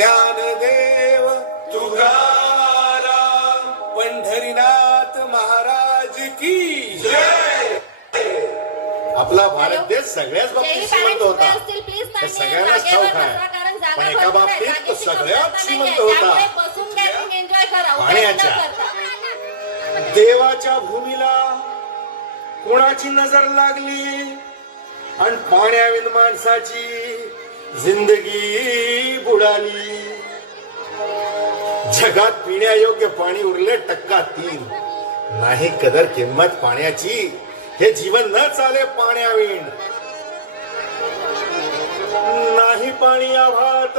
ज्ञानदेव तुकाराम पंढरीनाथ महाराज की जय. आपला भारत देश सगळ्याच बाबतीत श्रीमंत होता, हे सगळ्यांनाच ठाऊक आहे. पण एका बाबतीत तो सगळ्यात श्रीमंत होता, पाण्याच्या. देवाच्या भूमीला कोणाची नजर लागली आणि पाण्याविन माणसाची जिंदगी बुडाली. जगात पिण्यायोग्य पाणी उरले 3%. नाही कदर किंमत पाण्याची, हे जीवन न चाले पाण्याविण. नाही पाणी आभाळात,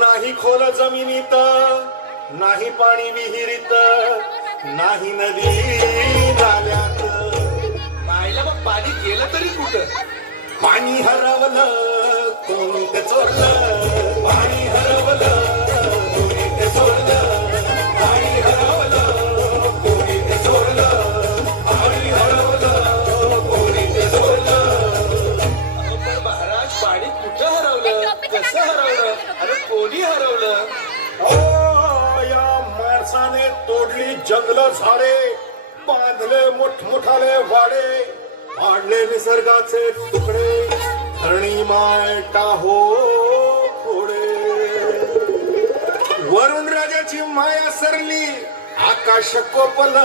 नाही खोल जमिनीत, नाही पाणी विहिरीत, नाही नदी नाल्यात. नाहीला मग पाणी गेलं तरी कुठं? पाणी हरवलं कोणी ते चोरलं, पाणी हरवलं कोणी ते चोरलं, पाणी हरवलं कोणी ते चोरलं, पाणी हरवलं कोणी ते चोरलं. पण महाराज पाणी कुठं हरवलं, कसं हरवलं आणि कोणी हरवलं? या माणसाने तोडली जंगल झाडे, बांधले मोठमोठाले वाडे, पाडले निसर्गाचे तुकडे, धरणी मायटा हो थोडे. वरुण राजाची माया सरली, आकाश कोपल.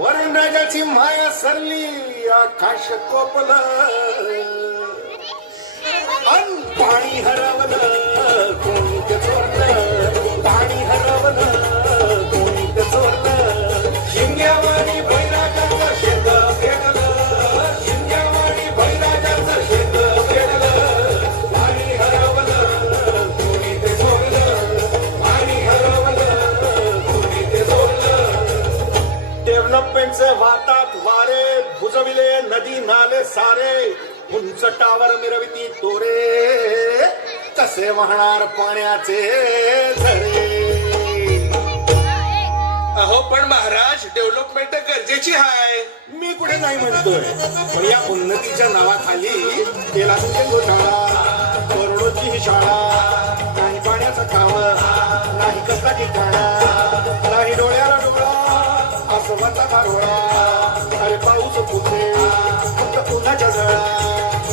वरुण राजाची माया सरली, आकाश कोपल. अन पाणी हरवलं कोणी ते चोरलं, पाणी हरवलं कोणी ते चोरलं. शिंग्यावाणी बैरागाचं शेत पेटलं, शिंग्यावाणी बैरागाचं शेत पेटलं. पाणी हरवलं कोणी ते चोरलं, पाणी हरवलं कोणी ते चोरलं. डेव्हलपमेंटचे वाहतात वारे, बुजविले नदी नाले सारे, उंच टावर मिरविती तोरे, कसे वाहणार पाण्याचे झरे. अहो पण महाराज डेव्हलपमेंट गरजेची आहे. मी कुठे नाही म्हणतोय, पण या उन्नतीच्या नावाखाली तेलाचे घोटाळा, करोडोची ही शाळा, नाही पाण्याचं काम, नाही कसला ठिकाणा, नाही डोळ्याला डोळा, आसमानचा खारोळा. अरे पाऊस पुढे फक्त उन्हाच्या झळा.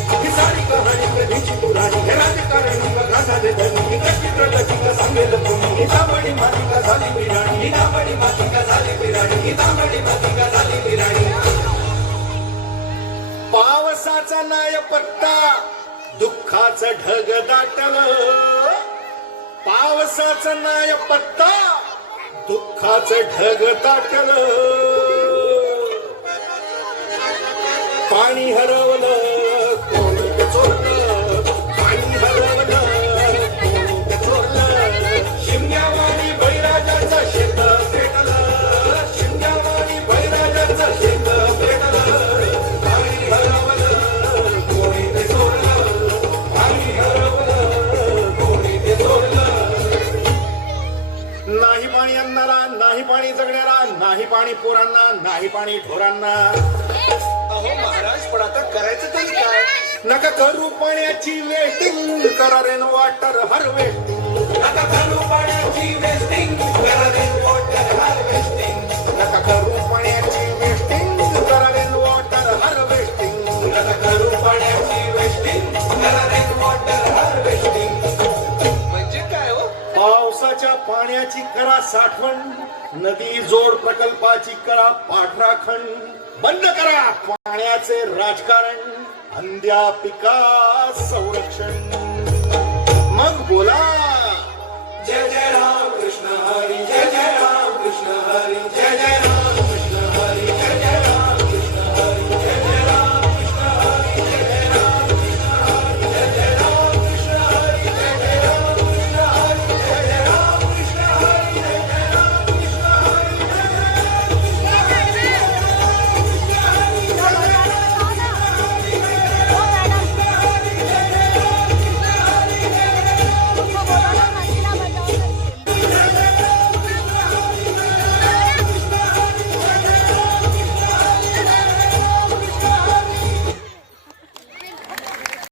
ही सारी कहाणी कधीची पुराणी, हे राजकारणी बघा साधे धनी, कशी प्रगती सांगेल तुम्ही. ही तांबडी मातिका झाली बिराणी, ही तांबडी मातिका झाली बिराणी, ही तांबडी मातिका झाली बिराणी. पावसाचा नाय पत्ता, दुःखाचं ढग दाटलं. पावसाचा नाय पत्ता, दुःखाचं ढग दाटलं. पाणी हरवलं कोणी ते चोरलं, पाणी हरवलं कोणी ते चोरलं. शिमग्यावाणी बैराजाचं शेत पेटलं, शिमग्यावाणी बैराजाचं शेत पेटलं. पाणी हरवलं कोणी ते चोरलं, पाणी हरवलं कोणी ते चोरलं. नाही पाणी अन्नाला, नाही पाणी जगण्याला, नाही पाणी पोरांना, नाही पाणी ढोरांना. अहो महाराज पण आता करायचं तरी काय? नका करू पाण्याची वेस्टिंग, करा रेन वॉटर हार्वेस्टिंग. नका करू पाण्याची वेस्टिंग, करा रेन वॉटर हार्वेस्टिंग. नका करू पाण्याची वेस्टिंग, करा रेन वॉटर हार्वेस्टिंग. नका करू पाण्याची वेस्टिंग, करा रेन वॉटर हार्वेस्टिंग. म्हणजे काय हो? पावसाच्या पाण्याची करा साठवण, नदी जोड प्रकल्पाची करा पाठराखण. बंद करा पाण्याचे राजकारण, अंध्या पिका संरक्षण. मग बोला जय जय